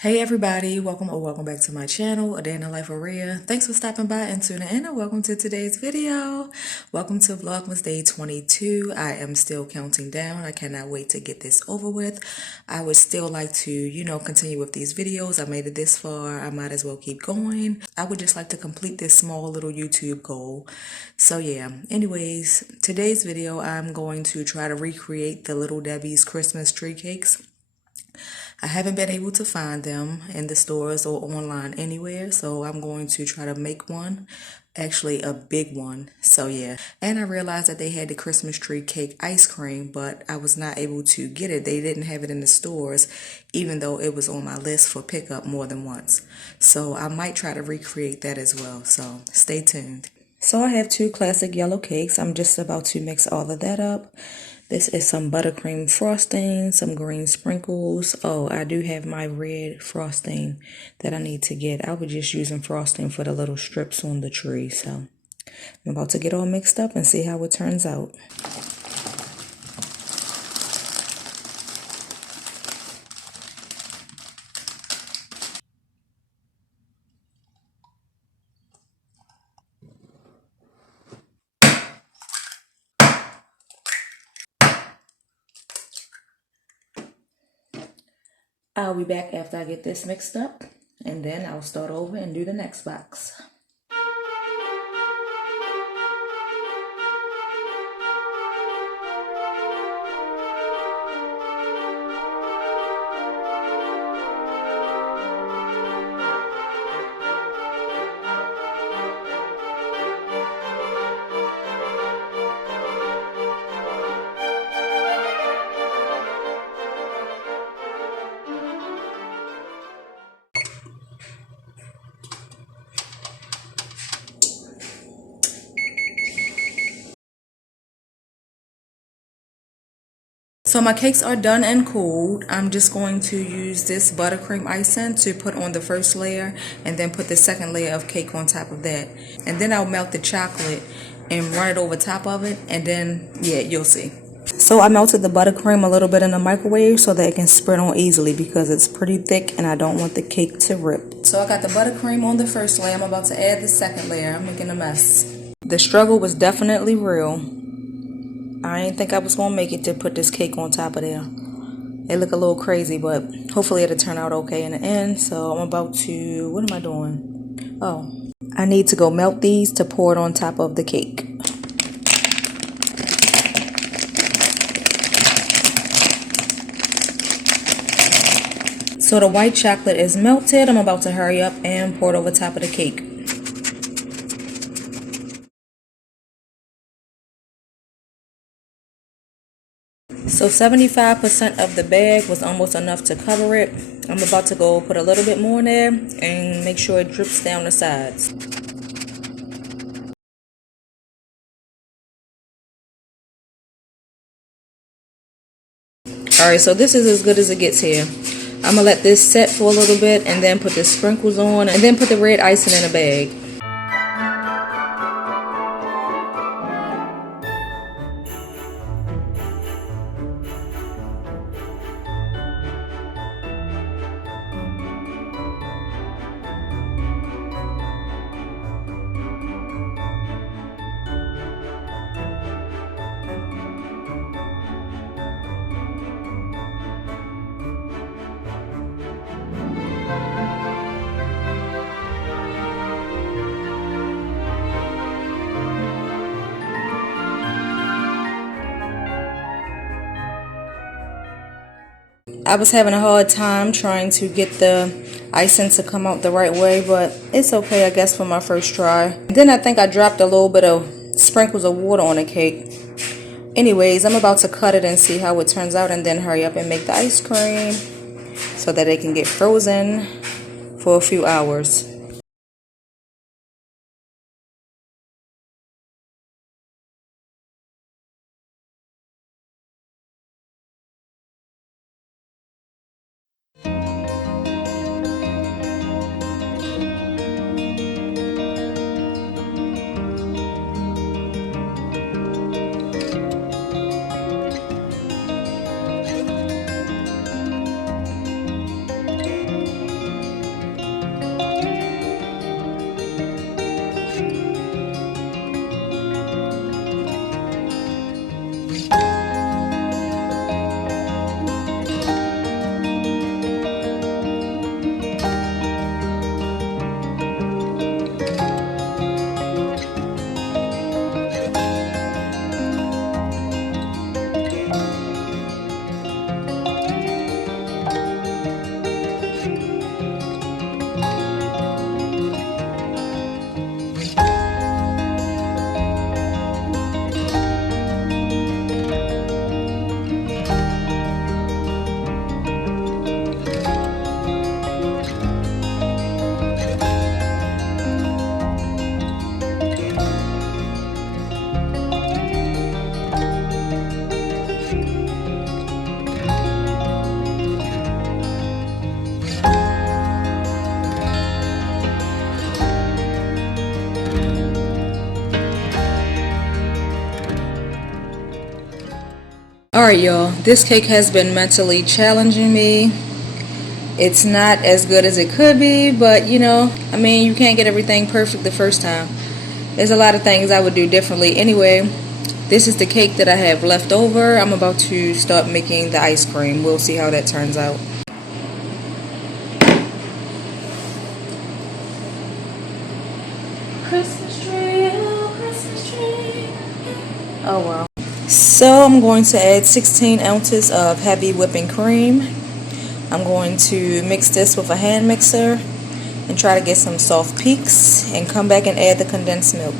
Hey everybody, welcome back to my channel, A Day in the Life of Rhea. Thanks for stopping by and tuning in, and welcome to today's video. Welcome to Vlogmas Day 22. I am still counting down. I cannot wait to get this over with. I would still like to, continue with these videos. I made it this far. I might as well keep going. I would just like to complete this small little YouTube goal. So yeah, anyways, today's video, I'm going to try to recreate the Little Debbie's Christmas tree cakes. I haven't been able to find them in the stores or online anywhere, so I'm going to try to make one, actually a big one. So yeah, and I realized that they had the Christmas tree cake ice cream, but I was not able to get it. They didn't have it in the stores, even though it was on my list for pickup more than once. So I might try to recreate that as well, so stay tuned. So I have two classic yellow cakes. I'm just about to mix all of that up. This is some buttercream frosting, some green sprinkles. Oh, I do have my red frosting that I need to get. I was just using frosting for the little strips on the tree. So I'm about to get all mixed up and see how it turns out. I'll be back after I get this mixed up, and then I'll start over and do the next box. So my cakes are done and cooled. I'm just going to use this buttercream icing to put on the first layer and then put the second layer of cake on top of that. And then I'll melt the chocolate and run it over top of it, and then, yeah, you'll see. So I melted the buttercream a little bit in the microwave so that it can spread on easily because it's pretty thick and I don't want the cake to rip. So I got the buttercream on the first layer. I'm about to add the second layer. I'm making a mess. The struggle was definitely real. I didn't think I was going to make it to put this cake on top of there. It look a little crazy, but hopefully it'll turn out okay in the end. So I'm about to, what am I doing? Oh, I need to go melt these to pour it on top of the cake. So the white chocolate is melted. I'm about to hurry up and pour it over top of the cake. So 75% of the bag was almost enough to cover it. I'm about to go put a little bit more in there and make sure it drips down the sides. Alright, so this is as good as it gets here. I'm going to let this set for a little bit and then put the sprinkles on and then put the red icing in a bag. I was having a hard time trying to get the icing to come out the right way, but it's okay, I guess, for my first try. Then I think I dropped a little bit of sprinkles of water on the cake. Anyways, I'm about to cut it and see how it turns out and then hurry up and make the ice cream so that it can get frozen for a few hours. Alright y'all, this cake has been mentally challenging me. It's not as good as it could be, but you know, I mean, you can't get everything perfect the first time. There's a lot of things I would do differently. Anyway, this is the cake that I have left over. I'm about to start making the ice cream. We'll see how that turns out. Christmas tree, oh Christmas tree. Oh wow. So I'm going to add 16 ounces of heavy whipping cream. I'm going to mix this with a hand mixer and try to get some soft peaks and come back and add the condensed milk.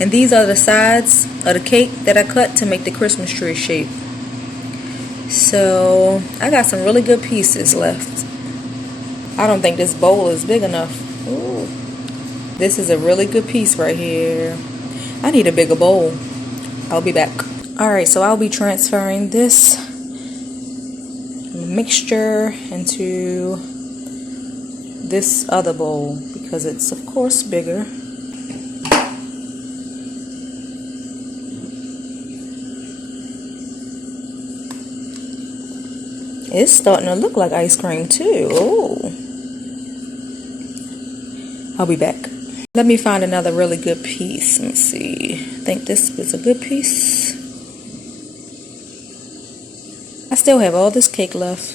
And these are the sides of the cake that I cut to make the Christmas tree shape. So I got some really good pieces left. I don't think this bowl is big enough. Ooh. This is a really good piece right here. I need a bigger bowl. I'll be back. Alright, so I'll be transferring this mixture into this other bowl because it's of course bigger. It's starting to look like ice cream too. Oh, I'll be back. Let me find another really good piece. Let's see. I think this was a good piece. I still have all this cake left.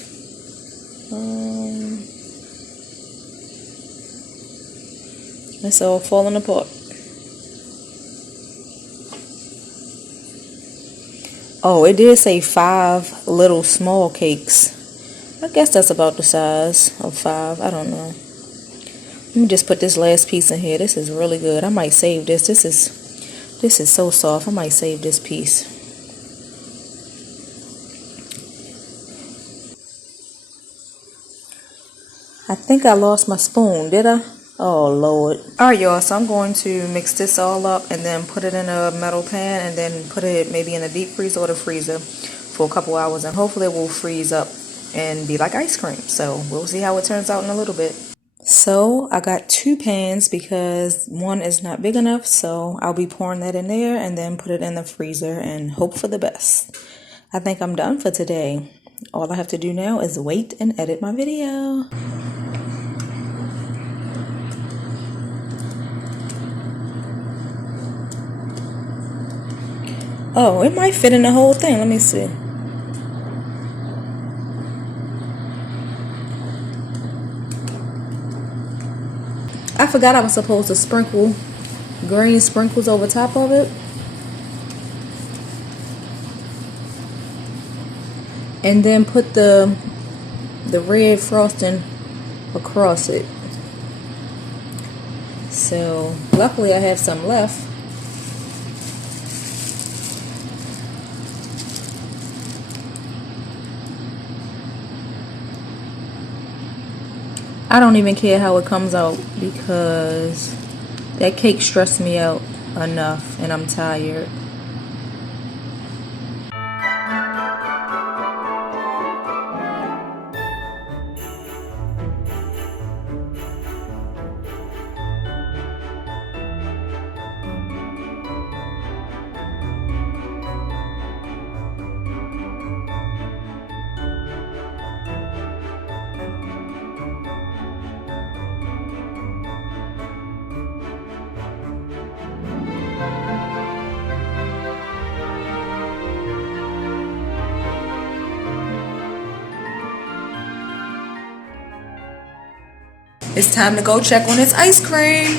It's all falling apart. Oh, it did say 5 little small cakes. I guess that's about the size of 5. I don't know. Let me just put this last piece in here. This is really good. I might save this. This is so soft. I might save this piece. I think I lost my spoon. Did I? Oh Lord. Alright y'all, so I'm going to mix this all up and then put it in a metal pan and then put it maybe in the deep freezer or the freezer for a couple hours, and hopefully it will freeze up and be like ice cream. So we'll see how it turns out in a little bit. So I got 2 pans because one is not big enough, so I'll be pouring that in there and then put it in the freezer and hope for the best. I think I'm done for today. All I have to do now is wait and edit my video. Oh, it might fit in the whole thing. Let me see. I forgot I was supposed to sprinkle green sprinkles over top of it. And then put the red frosting across it. So, luckily I have some left. I don't even care how it comes out because that cake stressed me out enough and I'm tired. It's time to go check on its ice cream.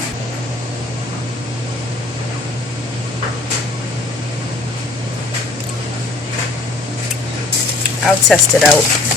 I'll test it out.